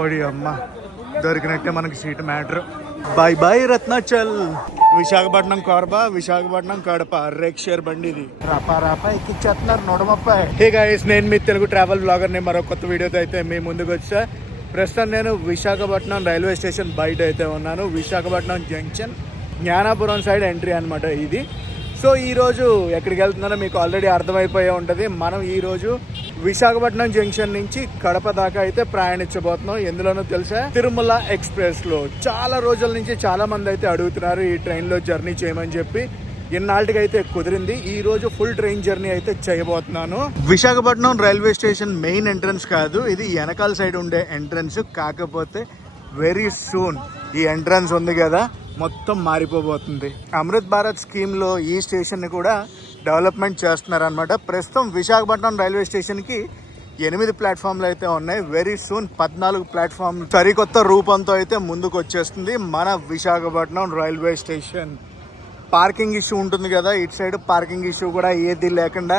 ఓడి అమ్మ దొరికినట్టే మనకి seat matter. Bye bye Ratnachal. Visakhapatnam Korba, Visakhapatnam Kadapa rake share బండి ఇది. రాపా ఎక్కిచ్చేస్తున్నారు 130. హే గైస్, నేను మీ తెలుగు ట్రావెల్ బ్లాగర్ని మరో కొత్త వీడియోతో అయితే మీ ముందుకు వచ్చా. ప్రస్తుతం నేను విశాఖపట్నం రైల్వే స్టేషన్ బయట అయితే ఉన్నాను. Visakhapatnam junction Gnanapuram side entry అనమాట ఇది. సో ఈరోజు ఎక్కడికి వెళ్తున్నానో మీకు ఆల్రెడీ అర్థమైపోయే ఉంటుంది. మనం ఈరోజు విశాఖపట్నం జంక్షన్ నుంచి కడప దాకా అయితే ప్రయాణించబోతున్నాం. ఎందులోనో తెలుసా, తిరుమల ఎక్స్ప్రెస్ లో. చాలా రోజుల నుంచి చాలా మంది అయితే అడుగుతున్నారు ఈ ట్రైన్ లో జర్నీ చేయమని చెప్పి. ఇన్నాళ్ళకి అయితే కుదిరింది. ఈ రోజు ఫుల్ ట్రైన్ జర్నీ అయితే చేయబోతున్నాను. Visakhapatnam railway station main entrance కాదు ఇది, వెనకాల సైడ్ ఉండే ఎంట్రన్స్. కాకపోతే వెరీ సూన్ ఈ ఎంట్రన్స్ ఉంది కదా మొత్తం మారిపోబోతుంది. అమృత్ భారత్ స్కీమ్ లో ఈ స్టేషన్ ని కూడా డెవలప్మెంట్ చేస్తున్నారు అనమాట. ప్రస్తుతం విశాఖపట్నం రైల్వే స్టేషన్ కి 8 ప్లాట్ఫామ్లు అయితే ఉన్నాయి. వెరీ సూన్ 14 ప్లాట్ఫామ్ సరికొత్త రూపంతో అయితే ముందుకు వచ్చేస్తుంది మన Visakhapatnam railway station. Parking issue ఉంటుంది కదా, ఇటు సైడ్ పార్కింగ్ ఇష్యూ కూడా ఏది లేకుండా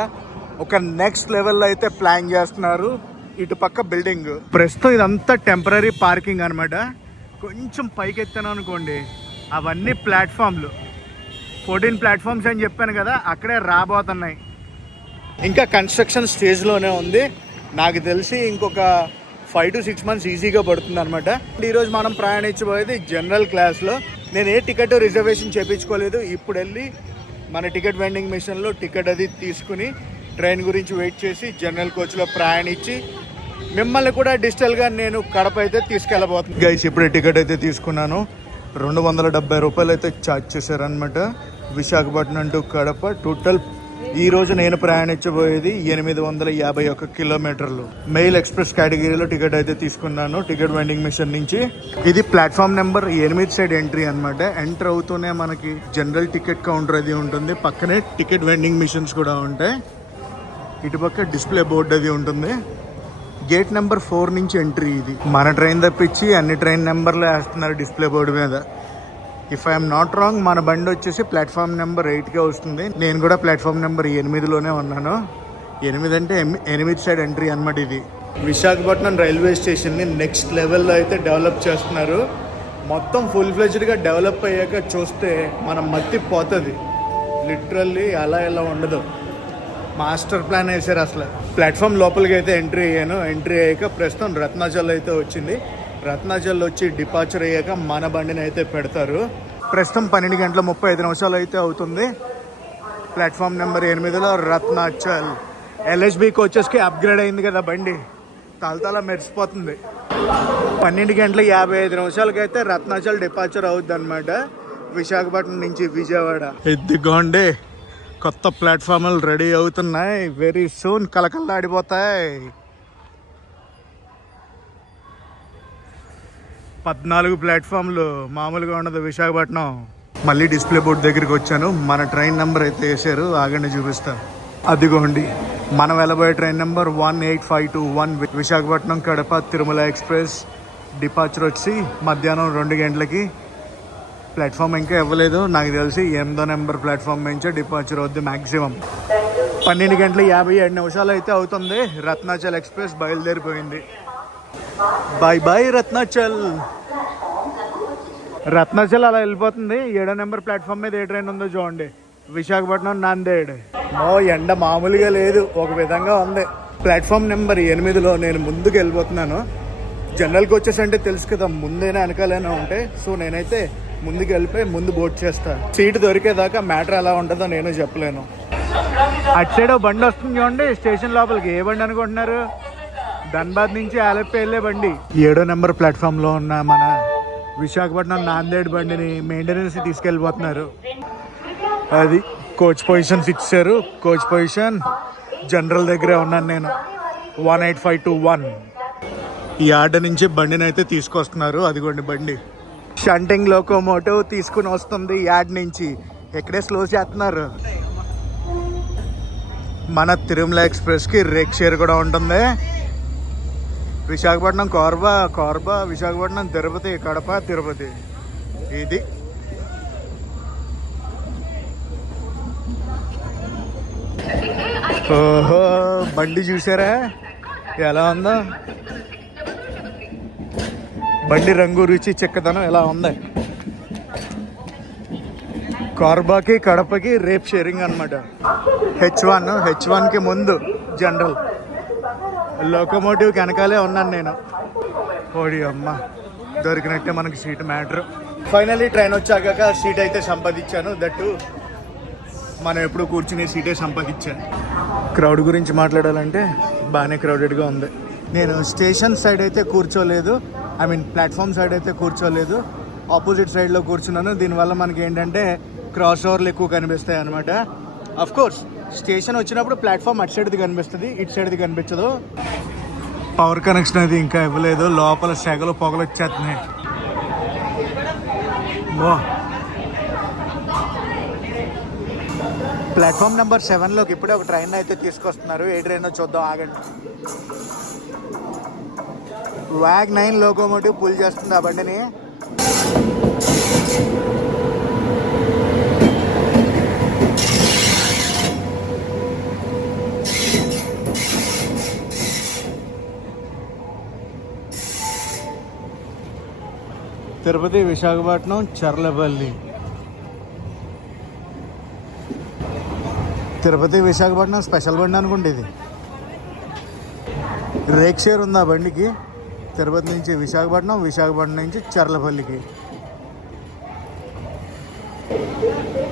ఒక నెక్స్ట్ లెవెల్లో అయితే ప్లాన్ చేస్తున్నారు. ఇటు పక్క బిల్డింగ్. ప్రస్తుతం ఇదంతా టెంపరీ పార్కింగ్ అనమాట. కొంచెం పైకి ఎత్తాను అనుకోండి, అవన్నీ ప్లాట్ఫామ్లు. 14 ప్లాట్ఫామ్స్ అని చెప్పాను కదా, అక్కడే రాబోతున్నాయి. ఇంకా కన్స్ట్రక్షన్ స్టేజ్లోనే ఉంది. నాకు తెలిసి ఇంకొక 5 to 6 months ఈజీగా పడుతుంది అనమాట. ఈరోజు మనం ప్రయాణించబోయేది జనరల్ క్లాస్లో. నేను ఏ టికెట్ రిజర్వేషన్ చేయించుకోలేదు. ఇప్పుడు వెళ్ళి మన టికెట్ వెండింగ్ మిషన్లో టికెట్ అది తీసుకుని ట్రైన్ గురించి వెయిట్ చేసి జనరల్ కోచ్లో ప్రయాణించి మిమ్మల్ని కూడా డిజిటల్గా నేను కడప అయితే తీసుకెళ్ళబోతున్నాను. గైస్, ఇప్పుడే టికెట్ అయితే తీసుకున్నాను. 270 రూపాయలు అయితే ఛార్జ్ చేశారనమాట. విశాఖపట్నం టు కడప. టోటల్ ఈ రోజు నేను ప్రయాణించబోయేది 851 కిలోమీటర్లు. మెయిల్ ఎక్స్ప్రెస్ కేటగిరీలో టికెట్ అయితే తీసుకున్నాను టికెట్ వెండింగ్ మిషన్ నుంచి. ఇది ప్లాట్ఫామ్ నెంబర్ 8 సైడ్ ఎంట్రీ అనమాట. ఎంటర్ అవుతూనే మనకి జనరల్ టికెట్ కౌంటర్ అది ఉంటుంది. పక్కనే టికెట్ వెండింగ్ మిషన్స్ కూడా ఉంటాయి. ఇటుపక్క డిస్ప్లే బోర్డు అది ఉంటుంది. గేట్ నెంబర్ 4 నుంచి ఎంట్రీ ఇది. మన ట్రైన్ తప్పించి అన్ని ట్రైన్ నెంబర్లు వేస్తున్నారు డిస్ప్లే బోర్డు మీద. ఇఫ్ ఐఎమ్ నాట్ రాంగ్ మన బండి వచ్చేసి ప్లాట్ఫామ్ నెంబర్ 8కే వస్తుంది. నేను కూడా ప్లాట్ఫామ్ నెంబర్ 8లోనే ఉన్నాను. 8 అంటే 8 సైడ్ ఎంట్రీ అనమాట ఇది. విశాఖపట్నం రైల్వే స్టేషన్ని నెక్స్ట్ లెవెల్లో అయితే డెవలప్ చేస్తున్నారు. మొత్తం ఫుల్ ఫ్లెజ్డ్గా డెవలప్ అయ్యాక చూస్తే మనం మత్తి పోతుంది. లిటరల్లీ అలా ఎలా ఉండదు, మాస్టర్ ప్లాన్ వేసారు అసలు. ప్లాట్ఫామ్ లోపలికి అయితే ఎంట్రీ అయ్యాను. ఎంట్రీ అయ్యాక ప్రస్తుతం రత్నాచల్ అయితే వచ్చింది. రత్నాచల్ వచ్చి డిపార్చర్ అయ్యాక మన బండిని అయితే పెడతారు. ప్రస్తుతం 12:35 అయితే అవుతుంది. ప్లాట్ఫామ్ నెంబర్ 8లో రత్నాచల్. ఎల్హెచ్బి కోచెస్కి అప్గ్రేడ్ అయింది కదా బండి, తలతల మెరిసిపోతుంది. 12:55 అయితే రత్నాచల్ డిపార్చర్ అవుద్ది అనమాట విశాఖపట్నం నుంచి విజయవాడ. ఇదిగోండి కొత్త ప్లాట్ఫామ్లు రెడీ అవుతున్నాయి. వెరీ సూన్ కలకల్లాడిపోతాయి. 14 ప్లాట్ఫామ్లు, మామూలుగా ఉండదు విశాఖపట్నం. మళ్ళీ డిస్ప్లే బోర్డు దగ్గరికి వచ్చాను. మన ట్రైన్ నెంబర్ అయితే వేసారు, ఆగండి చూపిస్తా. అదిగోండి మనం వెళ్ళబోయే train number 18521 Visakhapatnam Kadapa Tirumala express. Departure వచ్చి మధ్యాహ్నం 2 గంటలకి. ప్లాట్ఫామ్ ఇంకా ఇవ్వలేదు, నాకు తెలిసి 8వ నెంబర్ ప్లాట్ఫామ్ నుంచే డిపార్చర్ అవుద్ది మ్యాక్సిమం. 12:57 అయితే అవుతుంది. రత్నాచల్ ఎక్స్ప్రెస్ బయలుదేరిపోయింది. Bye bye Ratnachal. రత్నాచల్ అలా వెళ్ళిపోతుంది. 7వ నెంబర్ ప్లాట్ఫామ్ మీద ఏ ట్రైన్ ఉందో చూడండి, విశాఖపట్నం నాందేడ్. ఎండ మామూలుగా లేదు, ఒక విధంగా ఉంది. ప్లాట్ఫామ్ నెంబర్ 8లో నేను ముందుకు వెళ్ళిపోతున్నాను. జనరల్ కోచెస్ అంటే తెలుసు కదా, ముందైనా వెనకాలైనా ఉంటాయి. సో నేనైతే ముందుకు వెళ్ళిపోయి ముందు బోర్డ్ చేస్తా. సీటు దొరికేదాకా మ్యాటర్ ఎలా ఉంటుందో నేను చెప్పలేను. అటు సైడ్ బండి వస్తుంది చూడండి స్టేషన్ లోపలికి. ఏ బండి అనుకుంటున్నారు? ధన్బాద్ నుంచి ఆలప్పి వెళ్ళే బండి. 7వ నెంబర్ ప్లాట్ఫామ్లో ఉన్న మన విశాఖపట్నం నాందేడ్ బండిని మెయింటెనెన్స్ తీసుకెళ్ళిపోతున్నారు. అది కోచ్ పొజిషన్ ఫిక్స్ చేశారు. కోచ్ పొజిషన్ జనరల్ దగ్గరే ఉన్నాను నేను. 18521 ఈ ఆర్డర్ నుంచి బండిని అయితే తీసుకొస్తున్నారు. అదిగోండి బండి. షంటింగ్ లోకోమోటివ్ తీసుకుని వస్తుంది యాడ్ నుంచి. ఎక్కడే స్లో చేస్తున్నారు. మన తిరుమల ఎక్స్ప్రెస్కి రేక్ షేర్ కూడా ఉంటుంది. విశాఖపట్నం కోర్బా విశాఖపట్నం తిరుపతి కడప తిరుపతి. ఇది ఓహో బండి చూసారా ఎలా ఉందో. బండి రంగు రుచి చిక్కదనం ఎలా ఉంది. కార్బాకి కడపకి రేప్ షేరింగ్ అనమాట. హెచ్1కి ముందు జనరల్, లోకోమోటివ్కి వెనకాలే ఉన్నాను నేను. ఓడి అమ్మ, దొరికినట్టే మనకి సీట్ మ్యాటర్. ఫైనల్లీ ట్రైన్ వచ్చాక సీట్ అయితే సంపాదించాను. దట్టు మనం ఎప్పుడు కూర్చునే సీటే సంపాదించాను. క్రౌడ్ గురించి మాట్లాడాలంటే బాగానే క్రౌడెడ్గా ఉంది. నేను స్టేషన్ సైడ్ అయితే కూర్చోలేదు, ఐ మీన్ ప్లాట్ఫామ్ సైడ్ అయితే కూర్చోలేదు, ఆపోజిట్ సైడ్లో కూర్చున్నాను. దీనివల్ల మనకి ఏంటంటే క్రాస్ ఓవర్లు ఎక్కువ కనిపిస్తాయి అనమాట. అఫ్కోర్స్ స్టేషన్ వచ్చినప్పుడు ప్లాట్ఫామ్ అటు సైడ్ది కనిపిస్తుంది, ఇటు సైడ్ది కనిపించదు. పవర్ కనెక్షన్ అది ఇంకా ఇవ్వలేదు, లోపల సెగలు పొగలు వచ్చేస్తున్నాయి. ప్లాట్ఫామ్ నెంబర్ 7లోకి ఇప్పుడే ఒక ట్రైన్ అయితే తీసుకొస్తున్నారు. ఏ ట్రైన్ చూద్దాం, ఆగండి. WAG-9 లోకోమోటివ్ పుల్ చేస్తుంది ఆ బండిని. తిరుపతి, విశాఖపట్నం, చర్లపల్లి. తిరుపతి విశాఖపట్నం స్పెషల్ బండి అనుకోండి ఇది. రేక్ షేర్ ఉంది ఆ బండికి. తిరుపతి నుంచి విశాఖపట్నం, విశాఖపట్నం నుంచి చర్లపల్లికి.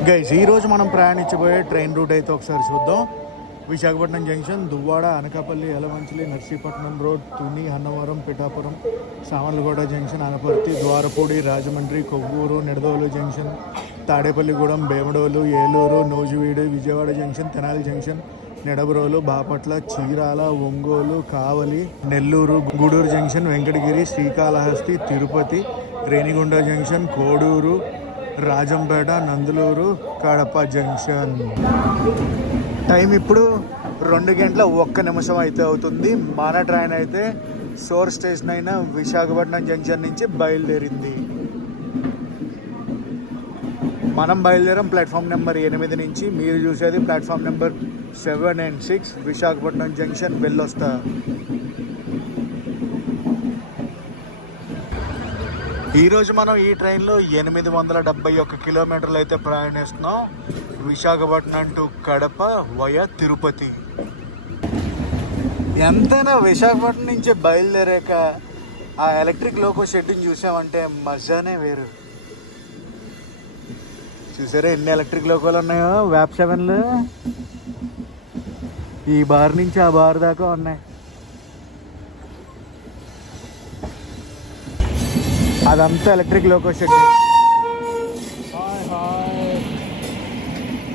గైస్, ఈరోజు మనం ప్రయాణించబోయే ట్రైన్ రూట్ అయితే ఒకసారి చూద్దాం. Visakhapatnam junction, Duvvada, Anakapalli, Yelamanchili, Narsipatnam road, Tuni, Annavaram, Pithapuram, Samarlaguda junction, Anaparthi, Dwarapudi, Rajahmundry, Kovvur, Nidadavolu junction, Tadepalligudem, Bhimadolu, Eluru, Nuzvid, Vijayawada junction, Tenali junction, Nidubrolu, Bapatla, Chirala, Ongole, Kavali, Nellore, Gudur junction, Venkatagiri, Srikalahasti, Tirupati, Renigunta junction, Koduru, Rajampet, Nandalur, Kadapa junction. Time ఇప్పుడు 2:01 అయితే అవుతుంది. మన ట్రైన్ అయితే సోర్ స్టేషన్ అయిన విశాఖపట్నం జంక్షన్ నుంచి బయలుదేరింది. మనం బయలుదేరాం ప్లాట్ఫామ్ నెంబర్ 8 నుంచి. మీరు చూసేది platform number 7 and 6 Visakhapatnam junction వెళ్ళొస్తా. ఈరోజు మనం ఈ ట్రైన్లో 871 కిలోమీటర్లు అయితే ప్రయాణిస్తున్నాం. Visakhapatnam to Kadapa via Tirupati. ఎంతైనా విశాఖపట్నం నుంచి బయలుదేరాక ఆ ఎలక్ట్రిక్ లోకో షెడ్ని చూసామంటే మజానే వేరు. చూసారా ఎన్ని ఎలక్ట్రిక్ లోకోలు ఉన్నాయో WAP 7లో. ఈ బార్ నుంచి ఆ బార్ దాకా ఉన్నాయి. అదంతా ఎలక్ట్రిక్ లోకో షెడ్.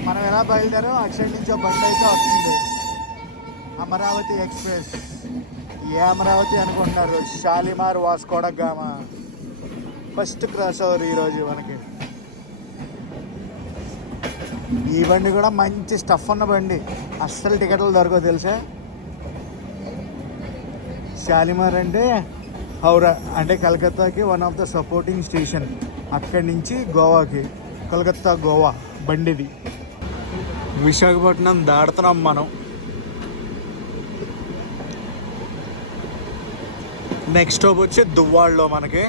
మనం ఎలా బయలుదేరాం అటు సైడ్ నుంచి బండి అయితే వస్తుంది, అమరావతి ఎక్స్ప్రెస్. ఏ అమరావతి అనుకుంటున్నారు? Shalimar, Vasco da Gama. First cross over ఈరోజు మనకి. ఈ బండి కూడా మంచి స్టఫ్ ఉన్న బండి, అస్సలు టికెట్లు దొరకవు తెలుసా. షాలిమార్ అంటే హౌరా, అంటే కలకత్తాకి one of the supporting station. అక్కడి నుంచి గోవాకి, కలకత్తా గోవా బండిది. విశాఖపట్నం దాడుతున్నాం మనం. నెక్స్ట్ స్టాప్ వచ్చి దువ్వాడలో మనకి.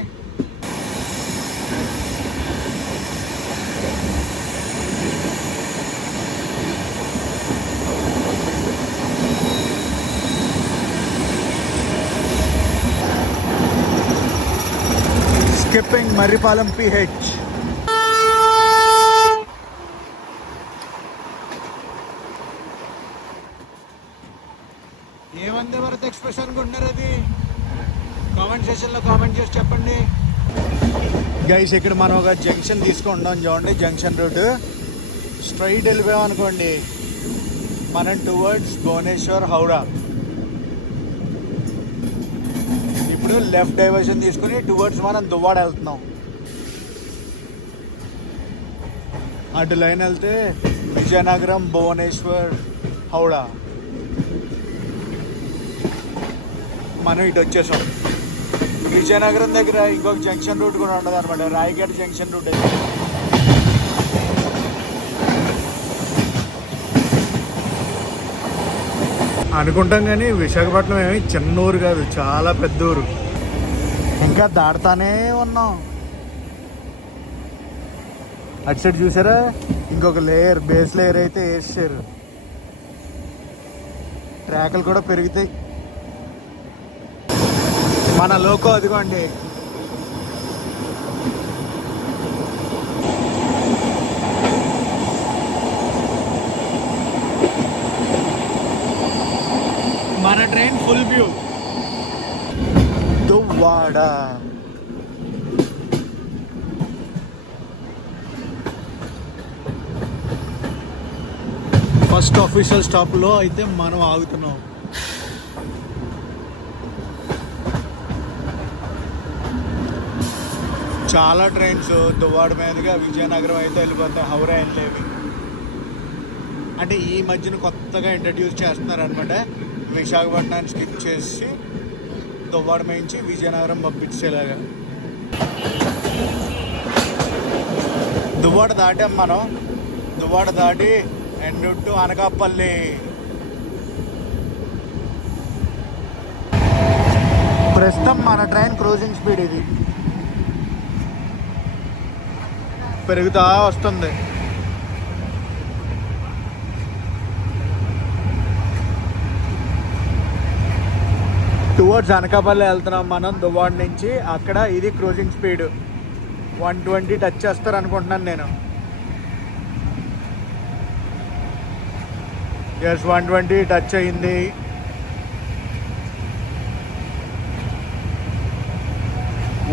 Skipping Marripalem PH. ఏ వందే భారత్ ఎక్స్ప్రెస్ అనుకుంటున్నారు అది? కామెంట్ సెక్షన్లో కామెంట్ చేసి చెప్పండి. గైస్, ఇక్కడ మనం ఒక జంక్షన్ తీసుకుంటాం చూడండి. జంక్షన్ రూట్ స్ట్రైట్ వెళ్ళిపోయాం అనుకోండి, మనం టువర్డ్స్ భువనేశ్వర్, హౌరా. ఇప్పుడు లెఫ్ట్ డైవర్షన్ తీసుకుని టువర్డ్స్ మనం దువ్వాడ వెళ్తున్నాం. అటు లైన్ వెళ్తే విజయనగరం, భువనేశ్వర్, హౌడా. మనం ఇటు వచ్చేసాం. విజయనగరం దగ్గర ఇంకొక జంక్షన్ రూట్ కూడా ఉండదు అనమాట, రాయగఢ్ జంక్షన్ రూట్ అయితే. అనుకుంటాం కానీ విశాఖపట్నం ఏమి చిన్న ఊరు కాదు, చాలా పెద్ద ఊరు. ఇంకా దాడుతానే ఉన్నాం. అటు సైడ్ చూసారా, ఇంకొక లేయర్, బేస్ లేయర్ అయితే వేసారు. ట్రాకులు కూడా పెరుగుతాయి. మన లోకో అదిగోండి. మన train full view. Duvvada first official స్టాప్లో అయితే మనం ఆగుతున్నాం. చాలా ట్రైన్స్ దువ్వాడ మీదుగా విజయనగరం అయితే వెళ్ళిపోతాయి. హౌరా ఏం లేవి. అంటే ఈ మధ్యన కొత్తగా ఇంట్రడ్యూస్ చేస్తున్నారనమాట. విశాఖపట్నాన్ని స్కిప్ చేసి దువ్వాడ నుంచి విజయనగరం పంపించేలాగా. దువ్వాడ దాటాం మనం. దువ్వాడ దాటి ఎండు అనకాపల్లి. ప్రస్తుతం మన ట్రైన్ క్రూజింగ్ స్పీడ్ ఇది పెరుగుతా వస్తుంది. టువర్డ్స్ అనకాపల్లి వెళ్తున్నాం మనం దువ్వాడ నుంచి. అక్కడ ఇది క్రూజింగ్ స్పీడ్ 120 టచ్ చేస్తారు అనుకుంటున్నాను నేను. ఎస్, 120 టచ్ అయింది.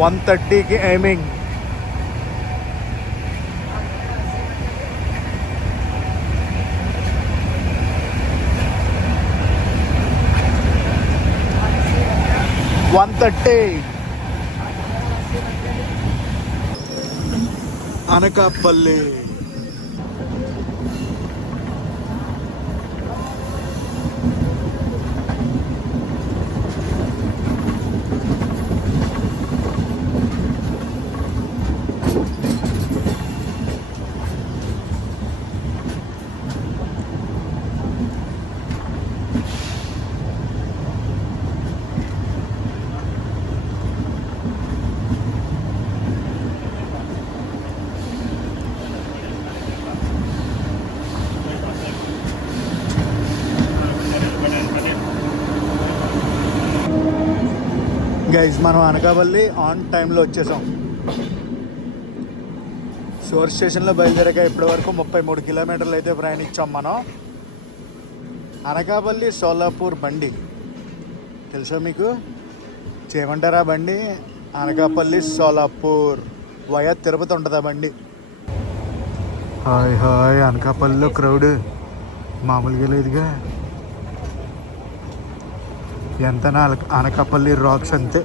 వన్ 130కి ఎయిమింగ్. అనకాపల్లి. గైజ్, మనం అనకాపల్లి ఆన్ టైంలో వచ్చేసాం. సోర్ స్టేషన్లో బయలుదేరాక ఇప్పటి వరకు 33 కిలోమీటర్లు అయితే ప్రయాణించాం మనం. అనకాపల్లి సోలాపూర్ బండి తెలుసా మీకు? చేయమంటారా బండి? అనకాపల్లి సోలాపూర్ వయా తిరుపతి ఉంటుంది ఆ బండి. హాయ్ హాయ్, అనకాపల్లిలో క్రౌడ్ మామూలుగా లేదుగా. ఎంత అనకాపల్లి రాక్స్ అంతే.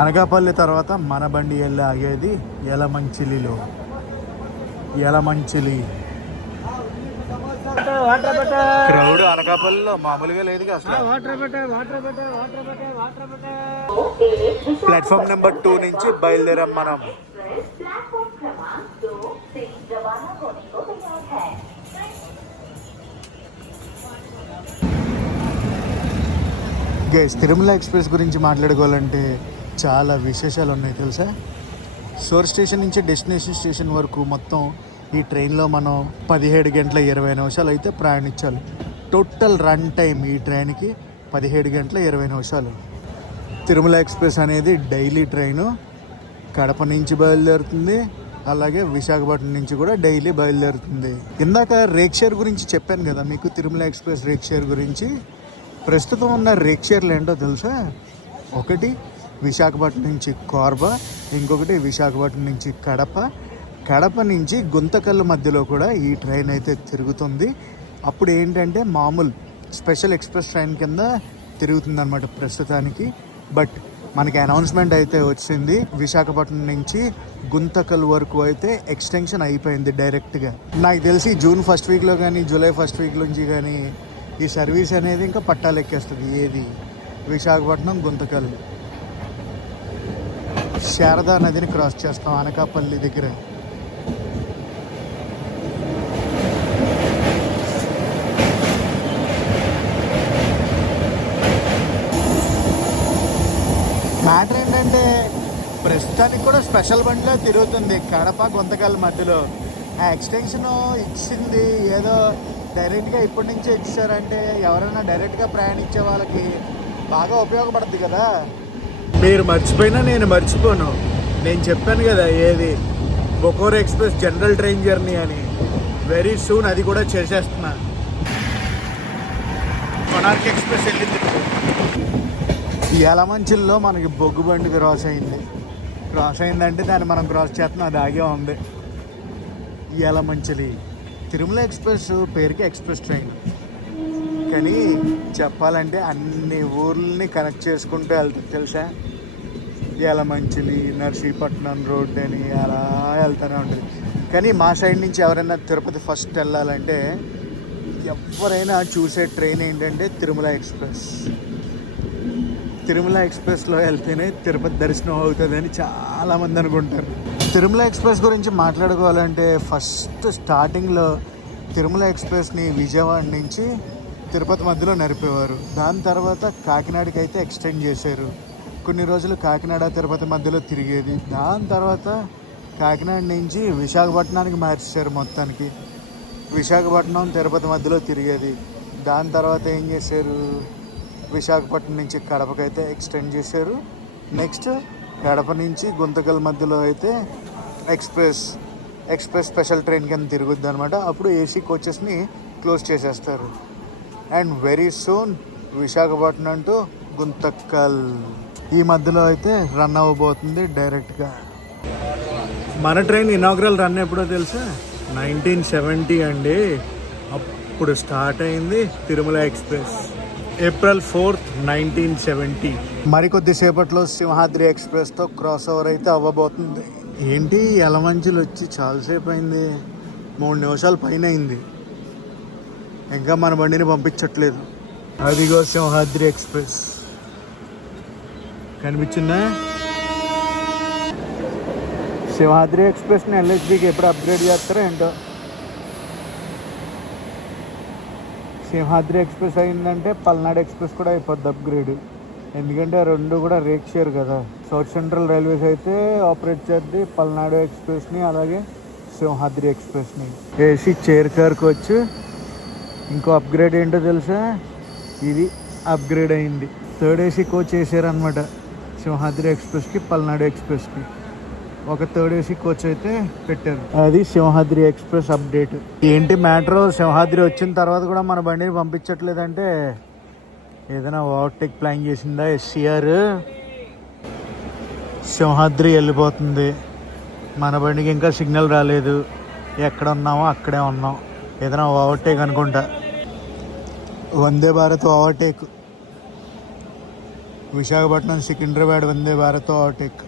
అనకాపల్లి తర్వాత మన బండి వెళ్ళి ఆగేది యలమంచిలిలో. యలమంచిలి క్రౌడ్ అనకాపల్లిలో మామూలుగా లేదుగా అసలు. ప్లాట్ఫామ్ నెంబర్ 2 నుంచి బయలుదేరాం మనం. గైస్, తిరుమల ఎక్స్ప్రెస్ గురించి మాట్లాడుకోవాలంటే చాలా విశేషాలు ఉన్నాయి తెలుసా. సోర్ స్టేషన్ నుంచి డెస్టినేషన్ స్టేషన్ వరకు మొత్తం ఈ ట్రైన్లో మనం 17 గంటల 20 నిమిషాలు అయితే ప్రయాణించాలి. టోటల్ రన్ టైం ఈ ట్రైన్కి 17 గంటల 20 నిమిషాలు. తిరుమల ఎక్స్ప్రెస్ అనేది డైలీ ట్రైను. కడప నుంచి బయలుదేరుతుంది, అలాగే విశాఖపట్నం నుంచి కూడా డైలీ బయలుదేరుతుంది. ఇందాక రేక్ షేర్ గురించి చెప్పాను కదా మీకు, తిరుమల ఎక్స్ప్రెస్ రేక్ షేర్ గురించి. ప్రస్తుతం ఉన్న రేక్ షేర్లు ఏంటో తెలుసా? ఒకటి విశాఖపట్నం నుంచి కార్బా, ఇంకొకటి విశాఖపట్నం నుంచి కడప, కడప నుంచి గుంతకల్లు మధ్యలో కూడా ఈ ట్రైన్ అయితే తిరుగుతుంది. అప్పుడు ఏంటంటే మామూలు స్పెషల్ ఎక్స్ప్రెస్ ట్రైన్ కింద తిరుగుతుంది అనమాట ప్రస్తుతానికి. బట్ మనకి అనౌన్స్మెంట్ అయితే వచ్చింది, విశాఖపట్నం నుంచి గుంతకల్ వరకు అయితే ఎక్స్టెన్షన్ అయిపోయింది డైరెక్ట్గా. నాకు తెలిసి జూన్ 1st వీక్లో కానీ జూలై 1st వీక్ నుంచి కానీ ఈ సర్వీస్ అనేది ఇంకా పట్టాలెక్కేస్తుంది. ఏది? విశాఖపట్నం గుంతకల్. శారదా నదిని క్రాస్ చేస్తాం అనకాపల్లి దగ్గర. మ్యాటర్ ఏంటంటే ప్రస్తుతానికి కూడా స్పెషల్ బండిలో తిరుగుతుంది కడప గుంతకల్ మధ్యలో. ఆ ఎక్స్టెన్షన్ ఇచ్చింది ఏదో డైరెక్ట్గా ఇప్పటి నుంచే ఇచ్చారంటే ఎవరైనా డైరెక్ట్గా ప్రయాణించే వాళ్ళకి బాగా ఉపయోగపడుతుంది కదా. మీరు మర్చిపోయినా నేను మర్చిపోను. నేను చెప్పాను కదా ఏది Bokaro express general train journey అని. వెరీ సూన్ అది కూడా చేసేస్తున్నా. కొనార్క్ ఎక్స్ప్రెస్ వెళ్ళింది. యలమంచిల్లో మనకి బొగ్గు బండి క్రాస్ అయిందంటే దాన్ని మనం క్రాస్ చేస్తున్నాం. అది ఆగే ఉంది. యలమంచిలి తిరుమల ఎక్స్ప్రెస్ పేరుకి ఎక్స్ప్రెస్ ట్రైన్, కానీ చెప్పాలంటే అన్ని ఊర్లని కనెక్ట్ చేసుకుంటూ వెళ్తుంది తెలుసా. యలమంచిలి నర్సీపట్నం రోడ్ అని అలా వెళ్తూనే ఉంటుంది. కానీ మా సైడ్ నుంచి ఎవరైనా తిరుపతి ఫస్ట్ వెళ్ళాలంటే ఎవరైనా చూసే ట్రైన్ ఏంటంటే తిరుమల ఎక్స్ప్రెస్. తిరుమల ఎక్స్ప్రెస్లో వెళ్తేనే తిరుపతి దర్శనం అవుతుందని చాలామంది అనుకుంటారు. తిరుమల ఎక్స్ప్రెస్ గురించి మాట్లాడుకోవాలంటే ఫస్ట్ స్టార్టింగ్లో తిరుమల ఎక్స్ప్రెస్ని విజయవాడ నుంచి తిరుపతి మధ్యలో నడిపేవారు. దాని తర్వాత కాకినాడకి అయితే ఎక్స్టెండ్ చేశారు. కొన్ని రోజులు కాకినాడ తిరుపతి మధ్యలో తిరిగేది. దాని తర్వాత కాకినాడ నుంచి విశాఖపట్నానికి మార్చారు. మొత్తానికి విశాఖపట్నం తిరుపతి మధ్యలో తిరిగేది. దాని తర్వాత ఏం చేశారు, విశాఖపట్నం నుంచి కడపకైతే ఎక్స్టెండ్ చేశారు. నెక్స్ట్ కడప నుంచి గుంతకల్ మధ్యలో అయితే ఎక్స్ప్రెస్ స్పెషల్ ట్రైన్ కింద తిరుగుద్ది అనమాట. అప్పుడు ఏసీ కోచెస్ని క్లోజ్ చేసేస్తారు. And very soon Visakhapatnam to Guntakal ఈ మధ్యలో అయితే రన్ అవ్వబోతుంది డైరెక్ట్గా. మన ట్రైన్ ఇనాగ్రల్ రన్ ఎప్పుడో తెలుసా, 1970 అండి. అప్పుడు స్టార్ట్ అయింది తిరుమల ఎక్స్ప్రెస్. April 4th, 1970. మరికొద్దిసేపట్లో సింహాద్రి ఎక్స్ప్రెస్తో క్రాస్ ఓవర్ అయితే అవ్వబోతుంది. ఏంటి యలమంచిలు వచ్చి చాలాసేపు అయింది, 3 నిమిషాల పైన అయింది, ఇంకా మన బండిని పంపించట్లేదు. అదిగో సింహాద్రి ఎక్స్ప్రెస్ కనిపించిందా. సింహాద్రి ఎక్స్ప్రెస్ని ఎల్హెచ్బికి ఎప్పుడు అప్గ్రేడ్ చేస్తారో ఏంటో. సింహాద్రి ఎక్స్ప్రెస్ అయిందంటే పల్నాడు ఎక్స్ప్రెస్ కూడా అయిపోద్ది అప్గ్రేడ్. ఎందుకంటే రెండు కూడా రేక్ షేర్ కదా. సౌత్ సెంట్రల్ రైల్వేస్ అయితే ఆపరేట్ చేద్ది పల్నాడు ఎక్స్ప్రెస్ని, అలాగే సింహాద్రి ఎక్స్ప్రెస్ని. ఏసీ చైర్ కార్కి వచ్చి ఇంకో అప్గ్రేడ్ ఏంటో తెలుసా, ఇది అప్గ్రేడ్ అయింది. 3rd ఏసీ కోచ్ వేసారనమాట సింహాద్రి ఎక్స్ప్రెస్కి పల్నాడు ఎక్స్ప్రెస్కి. ఒక 3rd ఏసీ కోచ్ అయితే పెట్టారు. అది సింహాద్రి ఎక్స్ప్రెస్ అప్డేట్. ఏంటి మ్యాటర్, సింహాద్రి వచ్చిన తర్వాత కూడా మన బండిని పంపించట్లేదంటే ఏదైనా ఓవర్టేక్ ప్లాన్ చేసిందా ఎస్సీఆర్. సింహాద్రి వెళ్ళిపోతుంది, మన బండికి ఇంకా సిగ్నల్ రాలేదు, ఎక్కడ ఉన్నామో అక్కడే ఉన్నాం. ఏదైనా ఓవర్టేక్ అనుకుంటా. Vande Bharat overtake, Visakhapatnam Secunderabad Vande Bharat overtake.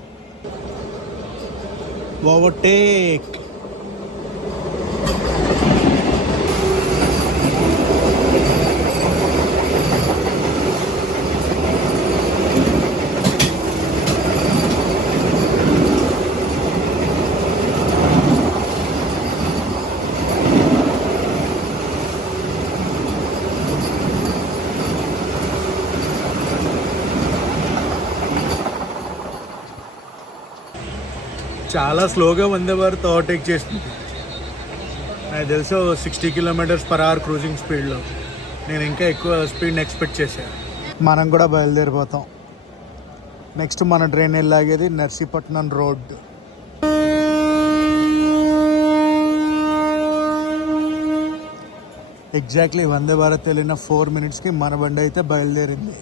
చాలా స్లోగా వందే భారత్ ఓవర్టేక్ చేస్తుంది. నాకు తెలుసు 60 km/h క్రూజింగ్ స్పీడ్లో. నేను ఇంకా ఎక్కువ స్పీడ్ని ఎక్స్పెక్ట్ చేశాను. మనం కూడా బయలుదేరిపోతాం. నెక్స్ట్ మన train వెళ్ళాగేది Narsipatnam road. Exactly Vande Bharat వెళ్ళిన 4 minutesకి మన బండి అయితే బయలుదేరింది.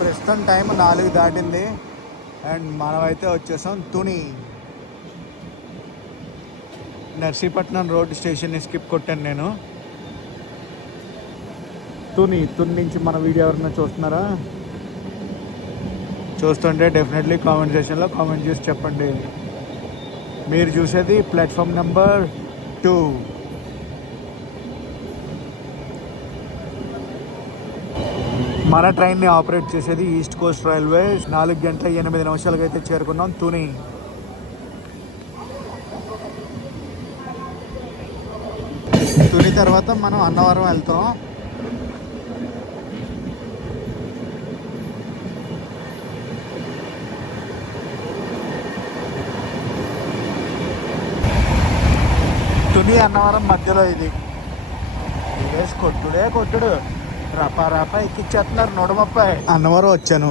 ప్రస్తుతం టైం 4 దాటింది అండ్ మనమైతే వచ్చేసాం తుని. నర్సీపట్నం రోడ్ స్టేషన్ని స్కిప్ కొట్టాను నేను. తుని నుంచి మన వీడియో ఎవరైనా చూస్తున్నారా? చూస్తుంటే డెఫినెట్లీ కామెంట్ సెక్షన్లో కామెంట్ చేసి చెప్పండి. మీరు చూసేది ప్లాట్ఫామ్ నెంబర్ 2. మన ట్రైన్ని ఆపరేట్ చేసేది ఈస్ట్ కోస్ట్ రైల్వే. 4 గంటల 8 నిమిషాలకు అయితే చేరుకున్నాం తుని. తుని తర్వాత మనం అన్నవరం వెళ్తాం. తుని అన్నవరం మధ్యలో ఇది కొట్టుడు రపా ఎక్కిచ్చేస్తున్నారు 130. అన్నవరం వచ్చాను,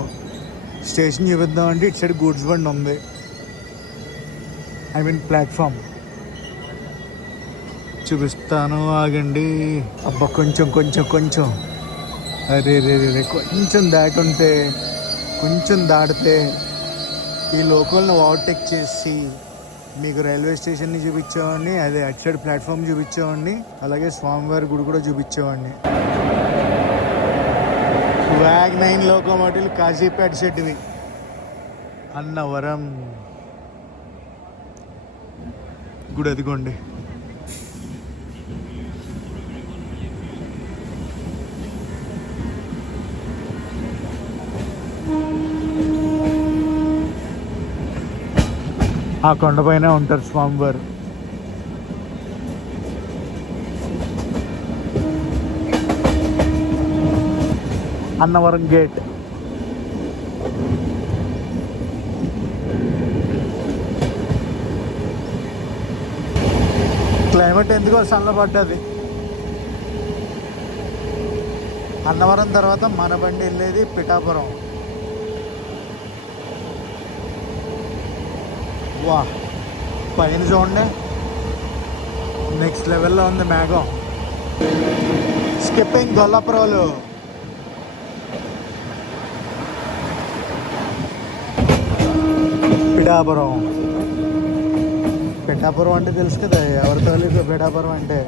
స్టేషన్ చూపిద్దామంటే ఇటు సైడ్ గూడ్స్ బండి ఉంది, ఐ మీన్ ప్లాట్ఫామ్ చూపిస్తాను ఆగండి. అబ్బా కొంచెం అరే రే కొంచెం దాటితే ఈ లోకల్ని ఓవర్టేక్ చేసి మీకు రైల్వే స్టేషన్ని చూపించేవాడిని, అదే అటు సైడ్ ప్లాట్ఫామ్ చూపించేవాడిని, అలాగే స్వామివారి గుడి కూడా చూపించేవాడిని. WAG-9 లోకోమోటివ్లు కాజీపేట షెడ్వి. అన్నవరం గుడి అదిగోండి. ఆ కొండపైన ఉంటారు స్వామివారు. అన్నవరం గేట్. క్లైమేట్ ఎందుకో చల్లబడ్డది. అన్నవరం తర్వాత మన బండి వెళ్ళేది పిఠాపురం. వా పైన చూడండి, నెక్స్ట్ లెవెల్లో ఉంది మేఘం. స్కిప్పింగ్ గొల్లపురాలు. పిఠాపురం అంటే తెలుసు కదా, ఎవరి తల్లి పిఠాపురం అంటే.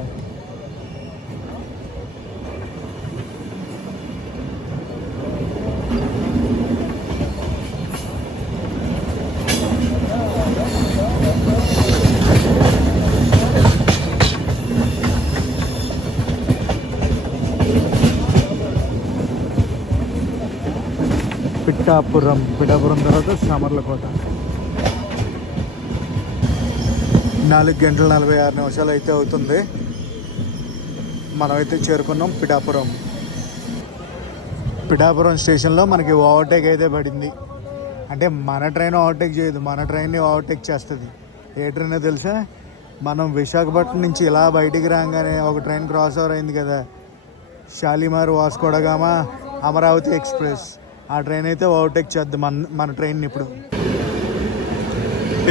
పిఠాపురం తర్వాత సామర్లకోట. 4 గంటల 46 నిమిషాలు అయితే అవుతుంది. మనమైతే చేరుకున్నాం పిఠాపురం స్టేషన్లో. మనకి ఓవర్టేక్ అయితే పడింది. అంటే మన ట్రైన్ ఓవర్టేక్ చేయదు, మన ట్రైన్ని ఓవర్టేక్ చేస్తుంది. ఏ ట్రైన్ తెలుసా? మనం విశాఖపట్నం నుంచి ఇలా బయటికి రాగానే ఒక ట్రైన్ క్రాస్ ఓవర్ అయింది కదా, షాలిమార్ వాస్కో డ గామా అమరావతి ఎక్స్ప్రెస్. ఆ ట్రైన్ అయితే ఓవర్టేక్ చేద్ది మన ట్రైన్. ఇప్పుడు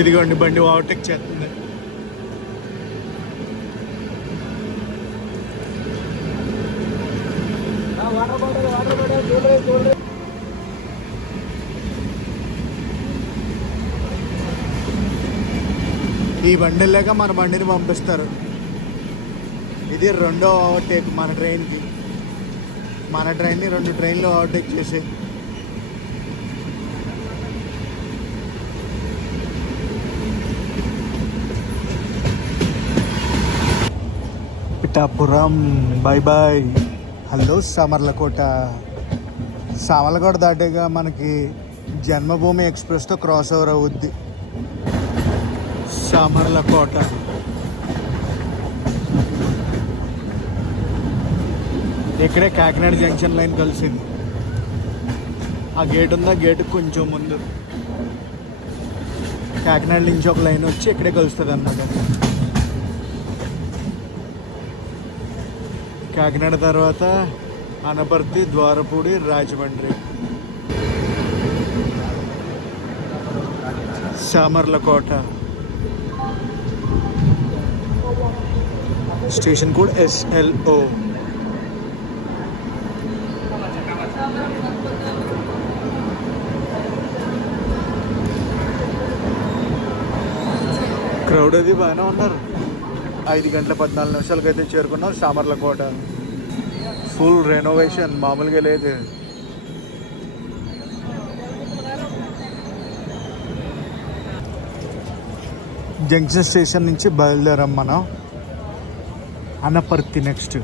ఇదిగోండి బండి ఓవర్టేక్ చేస్తుంది. ఈ బండి వెళ్ళాక మన బండిని పంపిస్తారు. ఇది 2వ ఓవర్టేక్ మన ట్రైన్కి. మన ట్రైన్ని 2 ట్రైన్లు ఓవర్టేక్ చేసి. పిఠాపురం బాయ్. హలో సామర్లకోట. సామర్లకోట దాటాక మనకి జన్మభూమి ఎక్స్ప్రెస్తో క్రాస్ ఓవర్ అవుద్ది సామర్లకోట. ఇక్కడే కాకినాడ జంక్షన్ లైన్ కలిసింది. ఆ గేట్ ఉందా, గేట్ కొంచెం ముందు కాకినాడ నుంచి ఒక లైన్ వచ్చి ఇక్కడే కలుస్తుంది అన్నమాట. కాకినాడ తర్వాత Anaparthi, Dwarapudi, Rajahmundry. Samarlakota station code SLO. Crowd అది బాగానే ఉన్నారు. 5 గంటల 14 నిమిషాలకు అయితే చేరుకున్నాం సామర్లకోట. ఫుల్ రెనోవేషన్, మామూలుగా లేదు. జంక్షన్ స్టేషన్ నుంచి బయలుదేరాం మనం. Anaparthi next.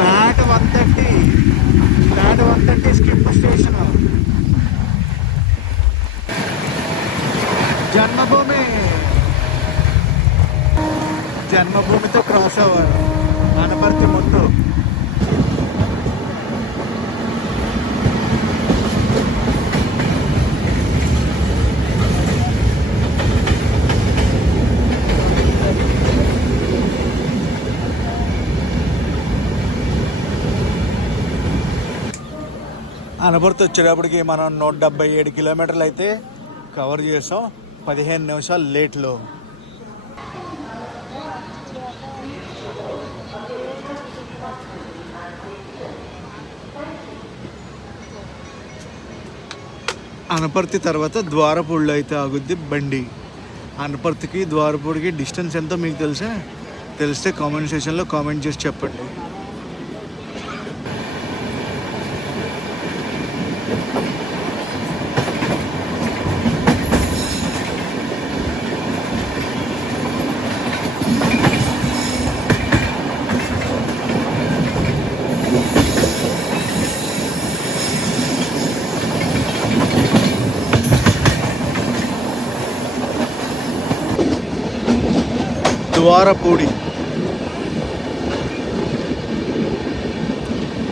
Flat 130, flat 130 skip station. Janmabhoomi, జన్మభూమితో క్రాస్ ఓవర్ అనపర్తి ముట్టు. అనపర్తి వచ్చేటప్పటికి మనం 177 కిలోమీటర్లు అయితే కవర్ చేసాం 15 నిమిషాలు లేట్లో. అనపర్తి తర్వాత ద్వారపూడిలో అయితే ఆగుద్ది బండి. అనపర్తికి ద్వారపూడికి డిస్టెన్స్ ఎంతో మీకు తెలుసా? తెలిస్తే కామెంట్ సెక్షన్లో కామెంట్ చేసి చెప్పండి. ద్వారపూడి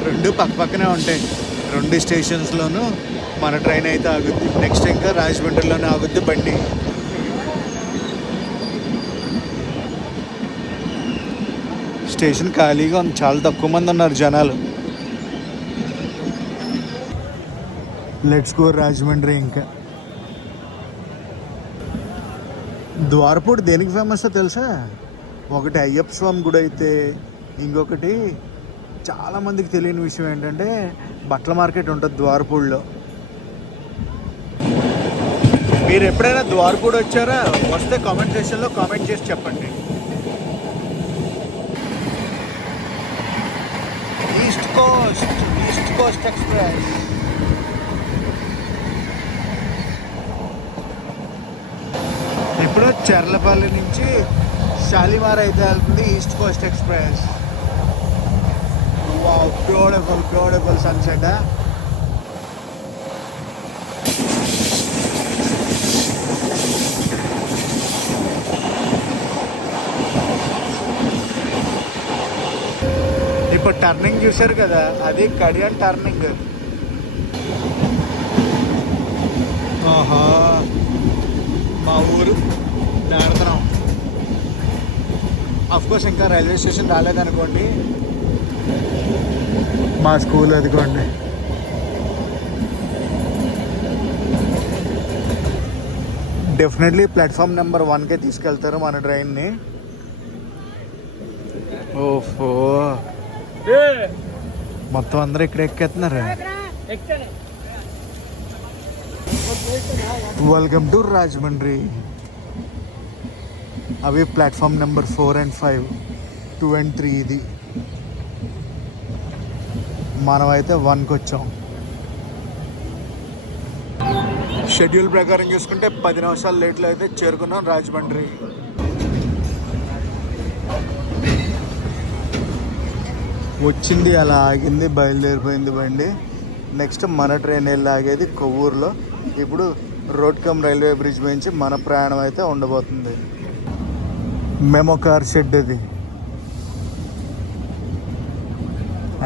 రెండు పక్కనే ఉంటాయి. రెండు స్టేషన్స్లోనూ మన ట్రైన్ అయితే ఆగుద్ది. నెక్స్ట్ ఇంకా రాజమండ్రిలోనే ఆగుద్ది బండి. స్టేషన్ ఖాళీగా ఉంది, చాలా తక్కువ మంది ఉన్నారు జనాలు. Let's go Rajahmundry. ఇంకా ద్వారపూడి దేనికి ఫేమస్ తెలుసా? ఒకటి అయ్యప్ప స్వామి గుడి అయితే, ఇంకొకటి చాలామందికి తెలియని విషయం ఏంటంటే బట్టల మార్కెట్ ఉంటుంది ద్వారపూడిలో. మీరు ఎప్పుడైనా ద్వారపూడి వచ్చారా? వస్తే కామెంట్ సెక్షన్లో కామెంట్ చేసి చెప్పండి. East Coast express. ఇప్పుడు చెర్లపల్లి నుంచి షాలిమార్ అయితే వెళ్తుంది east Coast express. Wow, beautiful sunset. ఇప్పుడు టర్నింగ్ చూశారు కదా, అది కడియన్ టర్నింగ్. ఆహా, మా ఊరు దారుతున్నాం. అఫ్కోర్స్ ఇంకా రైల్వే స్టేషన్ రాలేదనుకోండి. మా స్కూల్ అదికోండి. డెఫినెట్లీ ప్లాట్ఫామ్ నెంబర్ 1కే తీసుకెళ్తారు మన ట్రైన్ని. ఓహో, మొత్తం అందరూ ఇక్కడ ఎక్కేస్తున్నారు. Welcome to Rajahmundry. అవి ప్లాట్ఫామ్ నెంబర్ 4 and 5, 2 and 3 ఇది. మనమైతే 1కి వచ్చాం. షెడ్యూల్ ప్రకారం చూసుకుంటే 10 నిమిషాలు లేట్లో అయితే చేరుకున్నాం రాజమండ్రి. వచ్చింది అలా ఆగింది, బయలుదేరిపోయింది బండి. నెక్స్ట్ మన ట్రైన్ వెళ్ళి ఆగేది కొవ్వూరులో. ఇప్పుడు రోడ్ కమ్ రైల్వే బ్రిడ్జ్ నుంచి మన ప్రయాణం అయితే ఉండబోతుంది. మెమో కార్ షెడ్ అది.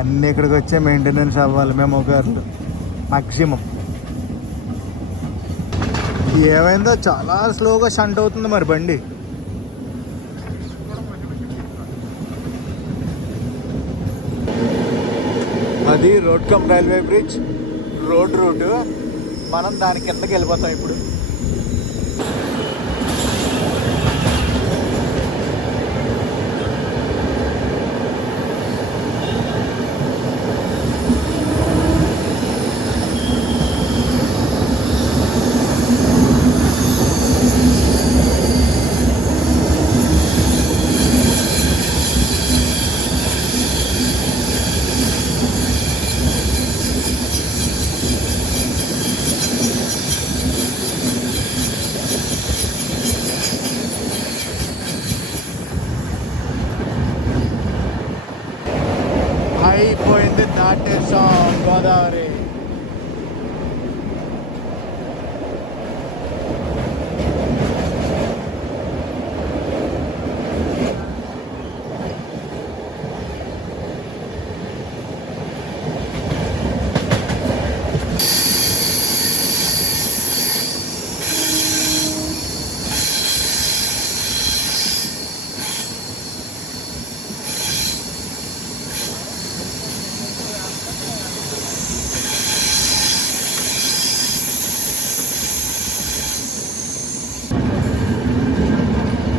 అన్నీ ఇక్కడికి వచ్చే మెయింటెనెన్స్ అవ్వాలి మెమో కార్లు మ్యాక్సిమం. ఏమైందో చాలా స్లోగా షంట్ అవుతుంది మరి బండి. అది road cum railway bridge, road route. మనం దాని కిందకి వెళ్ళిపోతాం ఇప్పుడు. అయిపోయింది, దాటేసాం గోదావరి.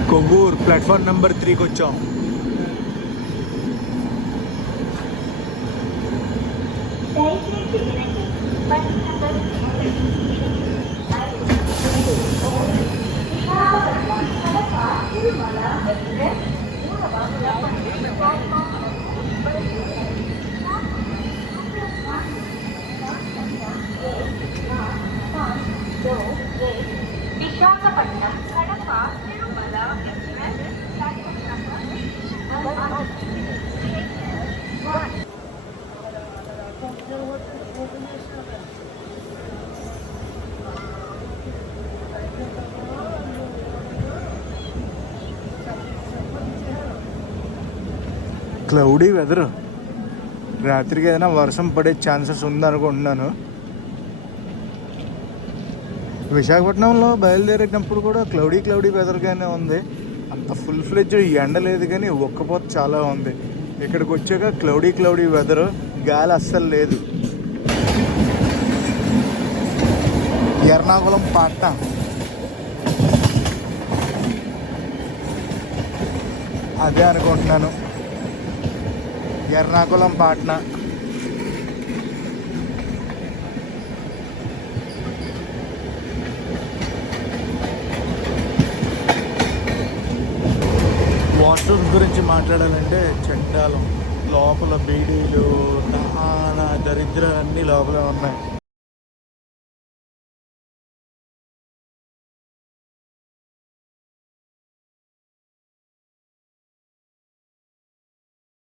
కొవ్వూరు ప్లాట్ఫామ్ నెంబర్ 3కి వచ్చాం. విశాఖపట్నం కడప తిరుమల క్లౌడీ వెదర్, రాత్రికి ఏదైనా వర్షం పడే ఛాన్సెస్ ఉందనుకుంటున్నాను. విశాఖపట్నంలో బయలుదేరేటప్పుడు కూడా క్లౌడీ వెదర్గానే ఉంది. అంత ఫుల్ ఫ్లెడ్జ్ ఎండ లేదు, కానీ ఒక్కపోత చాలా ఉంది. ఇక్కడికి వచ్చాక క్లౌడీ వెదర్, గాలి అస్సలు లేదు. ఎర్నాకుళం పాట్నా, అదే అనుకుంటున్నాను. ఎర్నాకుళం పాట్నా. వాష్రూమ్స్ గురించి మాట్లాడాలంటే చండాలం. లోపల బీడీలు, నానా దరిద్రాలు అన్నీ లోపల ఉన్నాయి.